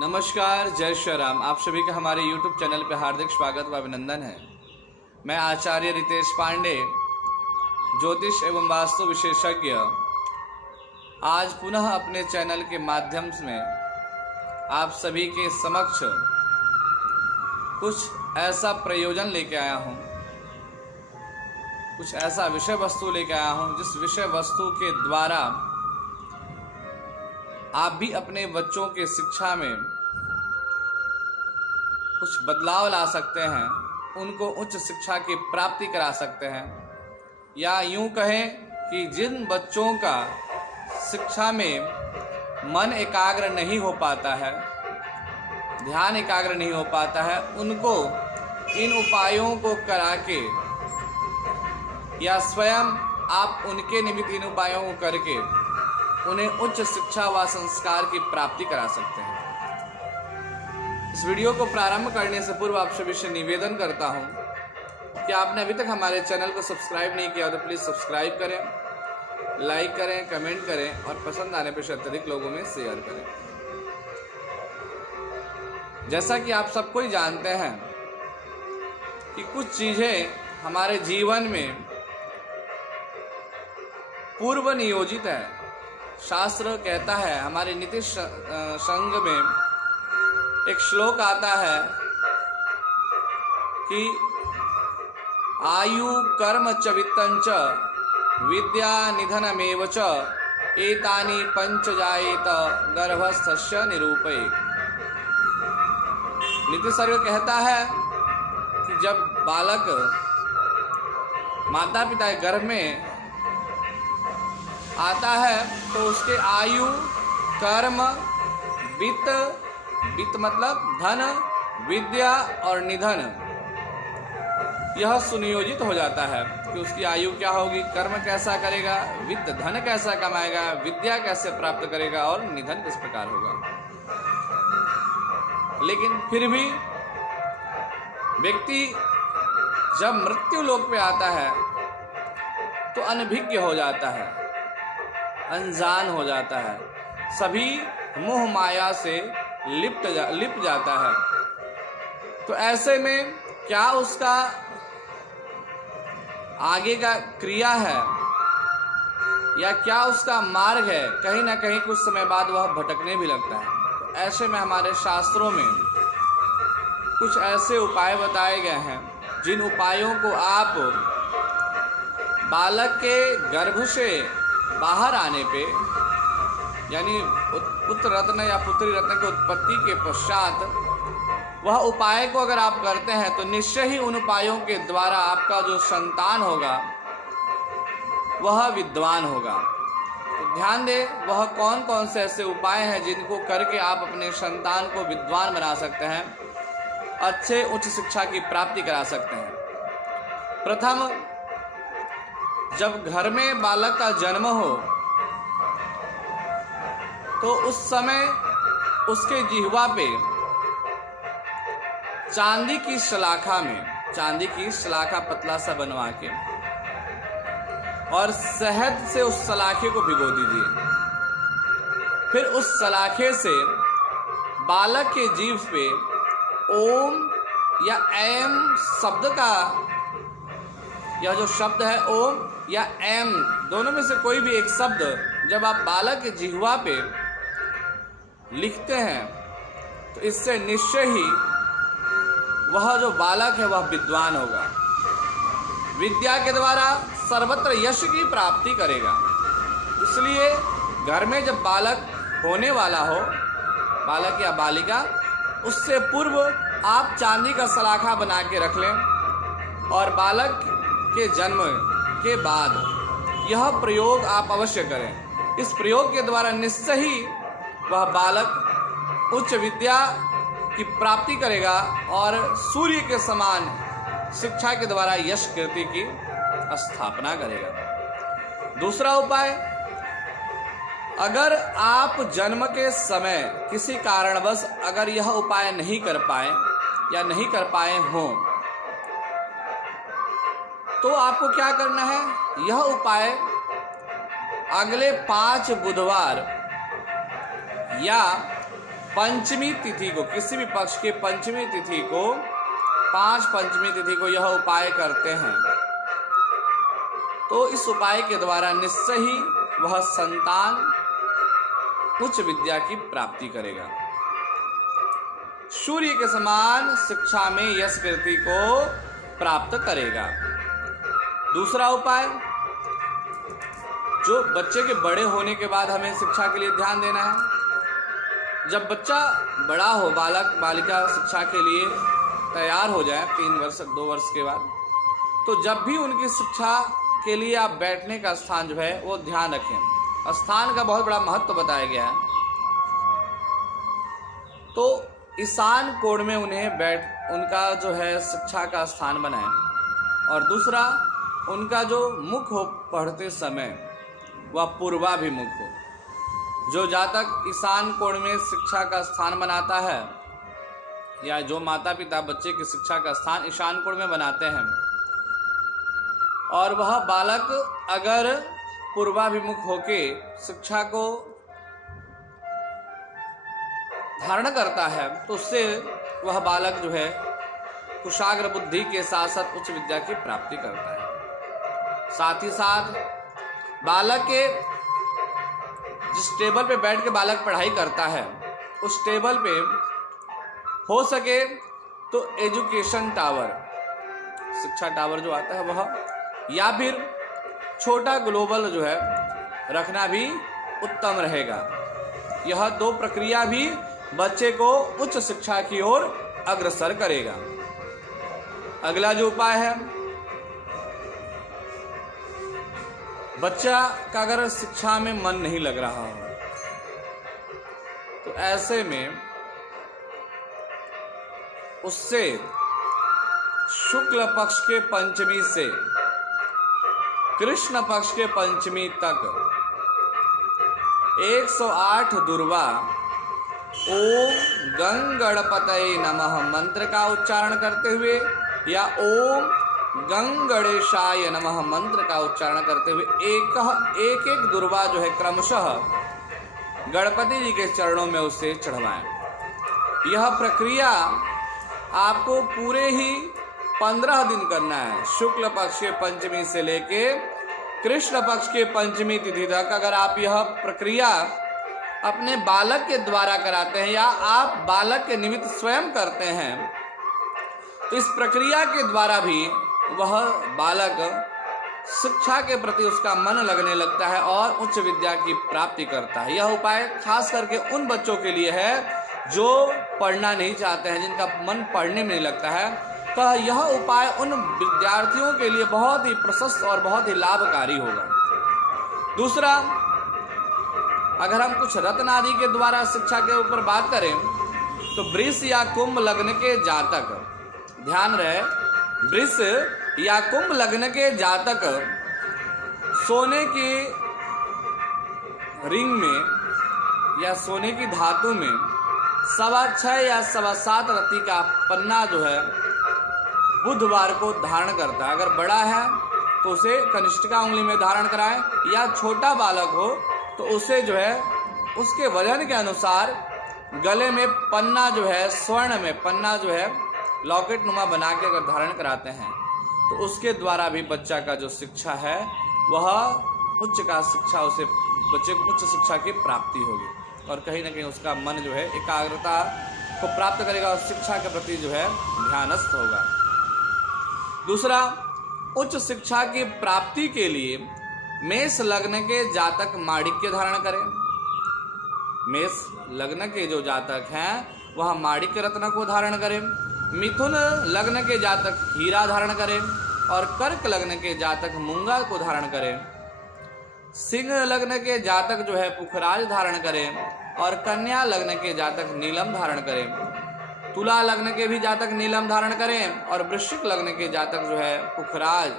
नमस्कार, जय श्री राम। आप सभी का हमारे YouTube चैनल पर हार्दिक स्वागत व अभिनंदन है। मैं आचार्य रितेश पांडे, ज्योतिष एवं वास्तु विशेषज्ञ, आज पुनः अपने चैनल के माध्यम से आप सभी के समक्ष कुछ ऐसा प्रयोजन लेके आया हूँ, कुछ ऐसा विषय वस्तु लेके आया हूँ जिस विषय वस्तु के द्वारा आप भी अपने बच्चों के शिक्षा में कुछ बदलाव ला सकते हैं, उनको उच्च शिक्षा की प्राप्ति करा सकते हैं। या यूं कहें कि जिन बच्चों का शिक्षा में मन एकाग्र नहीं हो पाता है, ध्यान एकाग्र नहीं हो पाता है, उनको इन उपायों को करा के या स्वयं आप उनके निमित्त इन उपायों को करके उन्हें उच्च शिक्षा व संस्कार की प्राप्ति करा सकते हैं। इस वीडियो को प्रारंभ करने से पूर्व आप सभी से निवेदन करता हूं कि आपने अभी तक हमारे चैनल को सब्सक्राइब नहीं किया तो प्लीज़ सब्सक्राइब करें, लाइक करें, कमेंट करें और पसंद आने पर अत्यधिक लोगों में शेयर करें। जैसा कि आप सबको ही जानते हैं कि कुछ चीज़ें हमारे जीवन में पूर्व नियोजित है। शास्त्र कहता है, हमारे नीति संघ में एक श्लोक आता है कि आयु कर्म च वित्तं च विद्या निधनमेव च एतानि पंच जायेत गर्भस्थस्य निरूपयेत्। नीति सर्ग कहता है कि जब बालक माता पिता के गर्भ में आता है तो उसके आयु, कर्म, वित्त मतलब धन, विद्या और निधन, यह सुनियोजित हो जाता है कि उसकी आयु क्या होगी, कर्म कैसा करेगा, वित्त धन कैसा कमाएगा, विद्या कैसे प्राप्त करेगा और निधन किस प्रकार होगा। लेकिन फिर भी व्यक्ति जब मृत्यु लोक पे आता है तो अनभिज्ञ हो जाता है, अनजान हो जाता है, सभी मोह माया से लिप जाता है। तो ऐसे में क्या उसका आगे का क्रिया है या क्या उसका मार्ग है, कहीं ना कहीं कुछ समय बाद वह भटकने भी लगता है। तो ऐसे में हमारे शास्त्रों में कुछ ऐसे उपाय बताए गए हैं जिन उपायों को आप बालक के गर्भ से बाहर आने पे, यानी पुत्र रत्न या पुत्री रत्न की उत्पत्ति के पश्चात वह उपाय को अगर आप करते हैं तो निश्चय ही उन उपायों के द्वारा आपका जो संतान होगा वह विद्वान होगा। तो ध्यान दें, वह कौन कौन से ऐसे उपाय हैं जिनको करके आप अपने संतान को विद्वान बना सकते हैं, अच्छे उच्च शिक्षा की प्राप्ति करा सकते हैं। प्रथम, जब घर में बालक का जन्म हो तो उस समय उसके जिह्वा पे चांदी की सलाखा पतला सा बनवा के और शहद से उस सलाखे को भिगो दीजिए। फिर उस सलाखे से बालक के जीभ पे ओम या एम शब्द का, यह जो शब्द है ओम या एम, दोनों में से कोई भी एक शब्द जब आप बालक के जिह्वा पे लिखते हैं तो इससे निश्चय ही वह जो बालक है वह विद्वान होगा, विद्या के द्वारा सर्वत्र यश की प्राप्ति करेगा। इसलिए घर में जब बालक होने वाला हो, बालक या बालिका, उससे पूर्व आप चांदी का सलाखा बना के रख लें और बालक के जन्म के बाद यह प्रयोग आप अवश्य करें। इस प्रयोग के द्वारा निश्चय ही वह बालक उच्च विद्या की प्राप्ति करेगा और सूर्य के समान शिक्षा के द्वारा यश कीर्ति की स्थापना करेगा। दूसरा उपाय, अगर आप जन्म के समय किसी कारणवश अगर यह उपाय नहीं कर पाए या नहीं कर पाए हों तो आपको क्या करना है, यह उपाय अगले 5 बुधवार या पंचमी तिथि को, किसी भी पक्ष के पंचमी तिथि को, 5 पंचमी तिथि को यह उपाय करते हैं तो इस उपाय के द्वारा निश्चय ही वह संतान उच्च विद्या की प्राप्ति करेगा। सूर्य के समान शिक्षा में यश कीर्ति को प्राप्त करेगा। दूसरा उपाय, जो बच्चे के बड़े होने के बाद हमें शिक्षा के लिए ध्यान देना है। जब बच्चा बड़ा हो, बालक बालिका शिक्षा के लिए तैयार हो जाए 3 वर्ष 2 वर्ष के बाद, तो जब भी उनकी शिक्षा के लिए आप बैठने का स्थान जो है वो ध्यान रखें। स्थान का बहुत बड़ा महत्व बताया गया है। तो ईशान कोण में उन्हें उनका जो है शिक्षा का स्थान बनाएं। और दूसरा, उनका जो मुख हो पढ़ते समय वह पूर्वाभिमुख हो। जो जातक ईशान कोण में शिक्षा का स्थान बनाता है, या जो माता पिता बच्चे की शिक्षा का स्थान ईशान कोण में बनाते हैं, और वह बालक अगर पूर्वाभिमुख होके शिक्षा को धारण करता है तो उससे वह बालक जो है कुशाग्र बुद्धि के साथ साथ उच्च विद्या की प्राप्ति करता है। साथ ही साथ बालक के जिस टेबल पे बैठ के बालक पढ़ाई करता है, उस टेबल पे हो सके तो एजुकेशन टावर, शिक्षा टावर जो आता है वह, या फिर छोटा ग्लोबल जो है रखना भी उत्तम रहेगा। यह 2 प्रक्रिया भी बच्चे को उच्च शिक्षा की ओर अग्रसर करेगा। अगला जो उपाय है, बच्चा का अगर शिक्षा में मन नहीं लग रहा हो तो ऐसे में उससे शुक्ल पक्ष के पंचमी से कृष्ण पक्ष के पंचमी तक 108 दुर्वा ओम गंगणपतये नमः मंत्र का उच्चारण करते हुए या ओम गंगणेशाय नमः मंत्र का उच्चारण करते हुए एक एक दुर्वा जो है क्रमशः गणपति जी के चरणों में उसे चढ़वाएं। यह प्रक्रिया आपको पूरे ही 15 दिन करना है। शुक्ल पक्ष के पंचमी से लेके कृष्ण पक्ष के पंचमी तिथि तक अगर आप यह प्रक्रिया अपने बालक के द्वारा कराते हैं या आप बालक के निमित्त स्वयं करते हैं तो इस प्रक्रिया के द्वारा भी वह बालक शिक्षा के प्रति उसका मन लगने लगता है और उच्च विद्या की प्राप्ति करता है। यह उपाय खास करके उन बच्चों के लिए है जो पढ़ना नहीं चाहते हैं, जिनका मन पढ़ने में नहीं लगता है। तो यह उपाय उन विद्यार्थियों के लिए बहुत ही प्रशस्त और बहुत ही लाभकारी होगा। दूसरा, अगर हम कुछ रत्न आदि के द्वारा शिक्षा के ऊपर बात करें तो वृष या कुंभ लग्न के जातक, ध्यान रहे, वृष या कुंभ लग्न के जातक सोने की रिंग में या सोने की धातु में 6.25 या 7.25 रत्ती का पन्ना जो है बुधवार को धारण करता है। अगर बड़ा है तो उसे कनिष्ठिका उंगली में धारण कराएं, या छोटा बालक हो तो उसे जो है उसके वजन के अनुसार गले में पन्ना जो है स्वर्ण में पन्ना जो है लॉकेट नुमा बना के अगर धारण कराते हैं तो उसके द्वारा भी बच्चा का जो शिक्षा है वह उच्च का शिक्षा, उसे बच्चे को उच्च शिक्षा की प्राप्ति होगी और कहीं ना कहीं उसका मन जो है एकाग्रता को प्राप्त करेगा और शिक्षा के प्रति जो है ध्यानस्थ होगा। दूसरा, उच्च शिक्षा की प्राप्ति के लिए मेष लग्न के जातक माणिक्य धारण करें। मेष लग्न के जो जातक हैं वह माणिक्य रत्न को धारण करें। मिथुन लग्न के जातक हीरा धारण करें और कर्क लग्न के जातक मूंगा को धारण करें। सिंह लग्न के जातक जो है पुखराज धारण करें और कन्या लग्न के जातक नीलम धारण करें। तुला लग्न के भी जातक नीलम धारण करें और वृश्चिक लग्न के जातक जो है पुखराज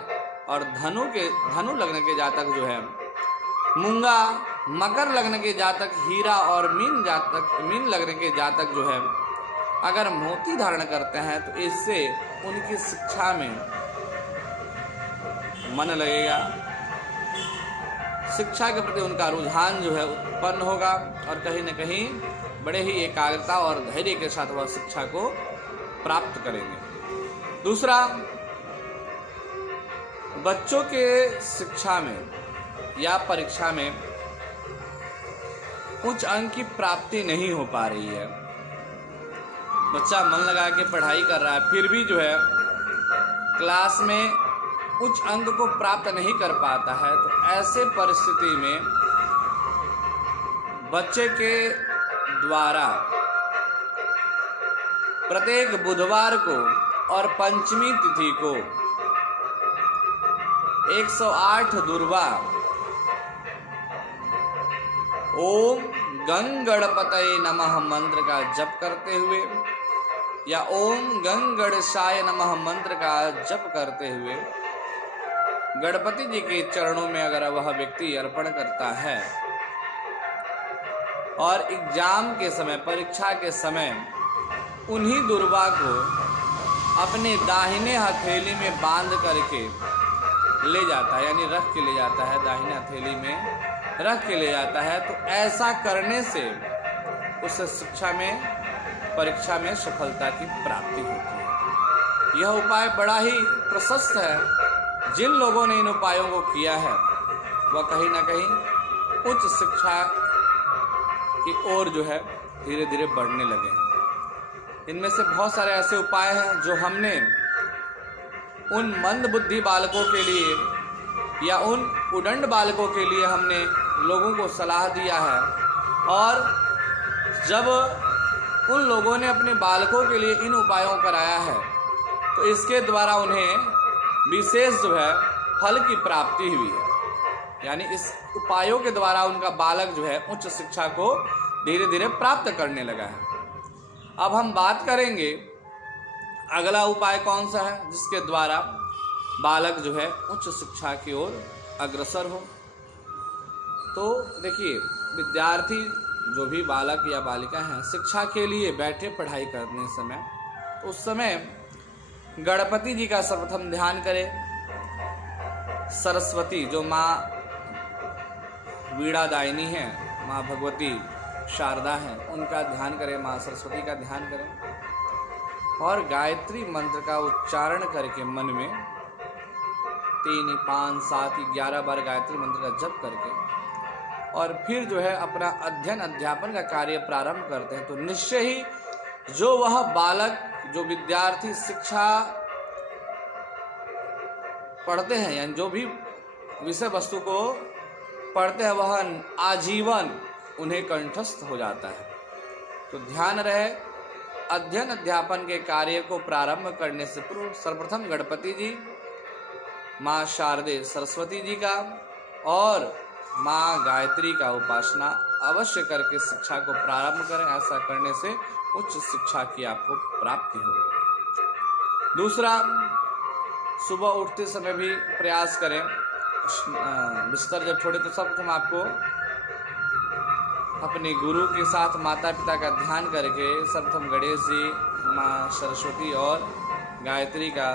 और धनु लग्न के जातक जो है मूंगा। मकर लग्न के जातक हीरा और मीन लग्न के जातक जो है अगर मोती धारण करते हैं तो इससे उनकी शिक्षा में मन लगेगा, शिक्षा के प्रति उनका रुझान जो है उत्पन्न होगा और कहीं न कहीं बड़े ही एकाग्रता और धैर्य के साथ वह शिक्षा को प्राप्त करेंगे। दूसरा, बच्चों के शिक्षा में या परीक्षा में उच्च अंक की प्राप्ति नहीं हो पा रही है, बच्चा मन लगा के पढ़ाई कर रहा है फिर भी जो है क्लास में उच्च अंक को प्राप्त नहीं कर पाता है, तो ऐसे परिस्थिति में बच्चे के द्वारा प्रत्येक बुधवार को और पंचमी तिथि को 108 दुर्वा ओम गंगणपतये नमः मंत्र का जप करते हुए या ओम गंगणेशाय नमः मंत्र का जप करते हुए गणपति जी के चरणों में अगर वह व्यक्ति अर्पण करता है और एग्जाम के समय, परीक्षा के समय उन्हीं दुर्वा को अपने दाहिने हथेली में बांध करके ले जाता है, यानी रख के ले जाता है, दाहिने हथेली में रख के ले जाता है, तो ऐसा करने से उस शिक्षा में, परीक्षा में सफलता की प्राप्ति होती है। यह उपाय बड़ा ही प्रशस्त है। जिन लोगों ने इन उपायों को किया है वह कहीं ना कहीं उच्च शिक्षा की ओर जो है धीरे धीरे बढ़ने लगे हैं। इनमें से बहुत सारे ऐसे उपाय हैं जो हमने उन मंद बुद्धि बालकों के लिए या उन उदंड बालकों के लिए हमने लोगों को सलाह दिया है, और जब उन लोगों ने अपने बालकों के लिए इन उपायों को कराया है तो इसके द्वारा उन्हें विशेष जो है फल की प्राप्ति हुई है, यानी इस उपायों के द्वारा उनका बालक जो है उच्च शिक्षा को धीरे धीरे प्राप्त करने लगा है। अब हम बात करेंगे अगला उपाय कौन सा है जिसके द्वारा बालक जो है उच्च शिक्षा की ओर अग्रसर हो। तो देखिए, विद्यार्थी जो भी बालक या बालिका हैं शिक्षा के लिए बैठे पढ़ाई करने समय, तो उस समय गणपति जी का सर्वप्रथम ध्यान करें। सरस्वती जो माँ वीणादायिनी है, माँ भगवती शारदा हैं, उनका ध्यान करें, माँ सरस्वती का ध्यान करें और गायत्री मंत्र का उच्चारण करके मन में 3, 5, 7, 11 बार गायत्री मंत्र का जप करके और फिर जो है अपना अध्ययन अध्यापन का कार्य प्रारंभ करते हैं, तो निश्चय ही जो वह बालक, जो विद्यार्थी शिक्षा पढ़ते हैं, यानी जो भी विषय वस्तु को पढ़ते हैं, वह आजीवन उन्हें कंठस्थ हो जाता है। तो ध्यान रहे, अध्ययन अध्यापन के कार्य को प्रारंभ करने से पूर्व सर्वप्रथम गणपति जी, माँ शारदे सरस्वती जी का और माँ गायत्री का उपासना अवश्य करके शिक्षा को प्रारंभ करें। ऐसा करने से उच्च शिक्षा की आपको प्राप्ति होगी। दूसरा, सुबह उठते समय भी प्रयास करें, बिस्तर जब छोड़े तो सर्वप्रथम आपको अपने गुरु के साथ माता पिता का ध्यान करके सर्वप्रथम गणेश जी, माँ सरस्वती और गायत्री का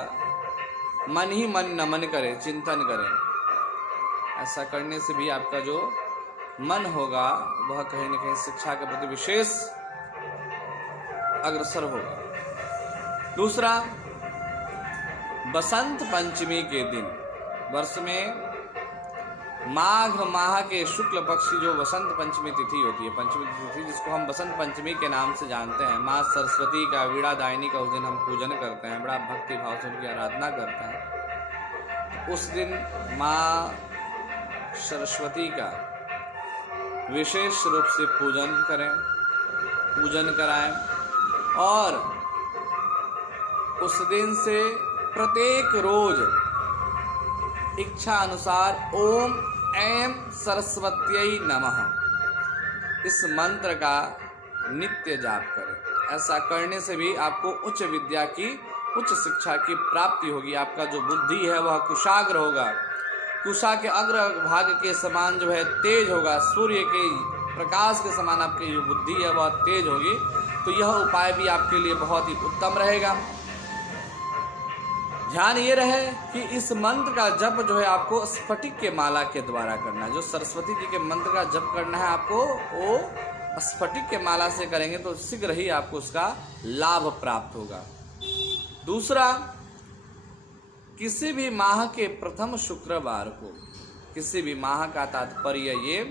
मन ही मन नमन करें, चिंतन करें। ऐसा करने से भी आपका जो मन होगा वह कहीं न कहीं शिक्षा के प्रति विशेष अग्रसर होगा। दूसरा, बसंत पंचमी के दिन, वर्ष में माघ माह के शुक्ल पक्ष की जो बसंत पंचमी तिथि होती है, पंचमी तिथि जिसको हम बसंत पंचमी के नाम से जानते हैं, माँ सरस्वती का, वीणादायिनी का उस दिन हम पूजन करते हैं, बड़ा भक्ति भाव से उनकी आराधना करते हैं। उस दिन माँ सरस्वती का विशेष रूप से पूजन करें, पूजन कराएं और उस दिन से प्रत्येक रोज इच्छा अनुसार ओम ऐं सरस्वत्यै नमः इस मंत्र का नित्य जाप करें। ऐसा करने से भी आपको उच्च विद्या की, उच्च शिक्षा की प्राप्ति होगी। आपका जो बुद्धि है वह कुशाग्र होगा, कुशा के अग्र भाग के समान जो है तेज होगा, सूर्य के प्रकाश के समान आपकी जो बुद्धि है वह तेज होगी। तो यह उपाय भी आपके लिए बहुत ही उत्तम रहेगा। ध्यान ये रहे कि इस मंत्र का जप जो है आपको स्फटिक के माला के द्वारा करना है। जो सरस्वती जी के मंत्र का जप करना है आपको, वो स्फटिक के माला से करेंगे तो शीघ्र ही आपको उसका लाभ प्राप्त होगा। दूसरा, किसी भी माह के प्रथम शुक्रवार को, किसी भी माह का तात्पर्य ये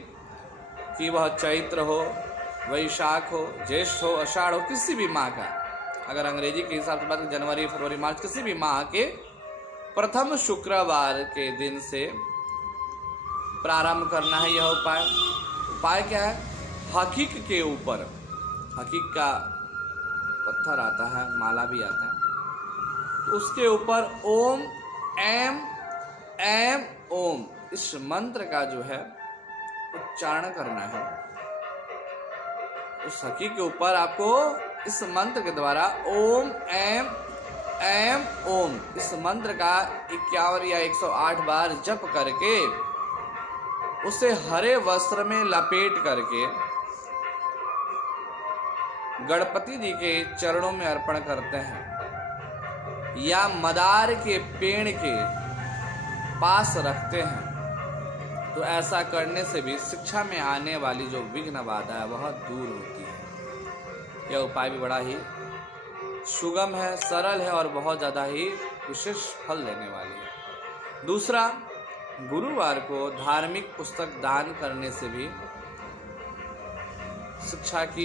कि वह चैत्र हो, वैशाख हो, ज्येष्ठ हो, आषाढ़ हो, किसी भी माह का, अगर अंग्रेजी के हिसाब से बात करें जनवरी, फरवरी, मार्च, किसी भी माह के प्रथम शुक्रवार के दिन से प्रारंभ करना है यह उपाय। उपाय क्या है? हकीक के ऊपर, हकीक का पत्थर आता है, माला भी आता है, तो उसके ऊपर ओम एम एम ओम इस मंत्र का जो है उच्चारण करना है। उस हकीक के ऊपर आपको इस मंत्र के द्वारा ओम एम एम ओम इस मंत्र का 51 या 108 बार जप करके उसे हरे वस्त्र में लपेट करके गणपति जी के चरणों में अर्पण करते हैं या मदार के पेड़ के पास रखते हैं, तो ऐसा करने से भी शिक्षा में आने वाली जो विघ्न बाधा है वह दूर होती है। यह उपाय भी बड़ा ही सुगम है, सरल है और बहुत ज़्यादा ही विशेष फल देने वाली है। दूसरा, गुरुवार को धार्मिक पुस्तक दान करने से भी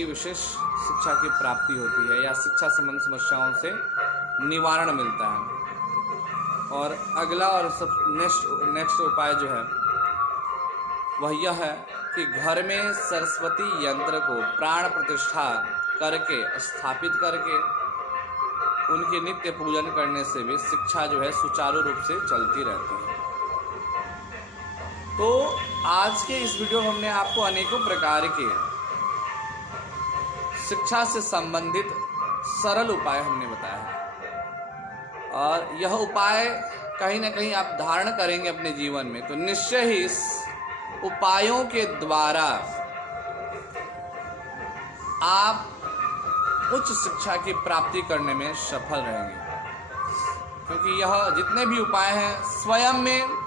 विशेष शिक्षा की प्राप्ति होती है या शिक्षा संबंधी समस्याओं से निवारण मिलता है। और अगला और सब नेक्स्ट उपाय जो है वह यह है कि घर में सरस्वती यंत्र को प्राण प्रतिष्ठा करके स्थापित करके उनके नित्य पूजन करने से भी शिक्षा जो है सुचारू रूप से चलती रहती है। तो आज के इस वीडियो में हमने आपको अनेकों प्रकार के शिक्षा से संबंधित सरल उपाय हमने बताया है, और यह उपाय कहीं ना कहीं आप धारण करेंगे अपने जीवन में तो निश्चय ही इस उपायों के द्वारा आप उच्च शिक्षा की प्राप्ति करने में सफल रहेंगे, क्योंकि यह जितने भी उपाय हैं स्वयं में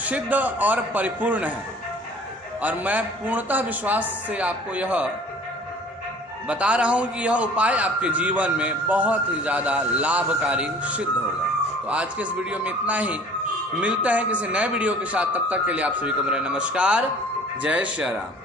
सिद्ध और परिपूर्ण है। और मैं पूर्णतः विश्वास से आपको यह बता रहा हूं कि यह उपाय आपके जीवन में बहुत ही ज़्यादा लाभकारी सिद्ध होगा। तो आज के इस वीडियो में इतना ही, मिलते हैं किसी नए वीडियो के साथ, तब तक के लिए आप सभी को मेरा नमस्कार, जय श्री राम।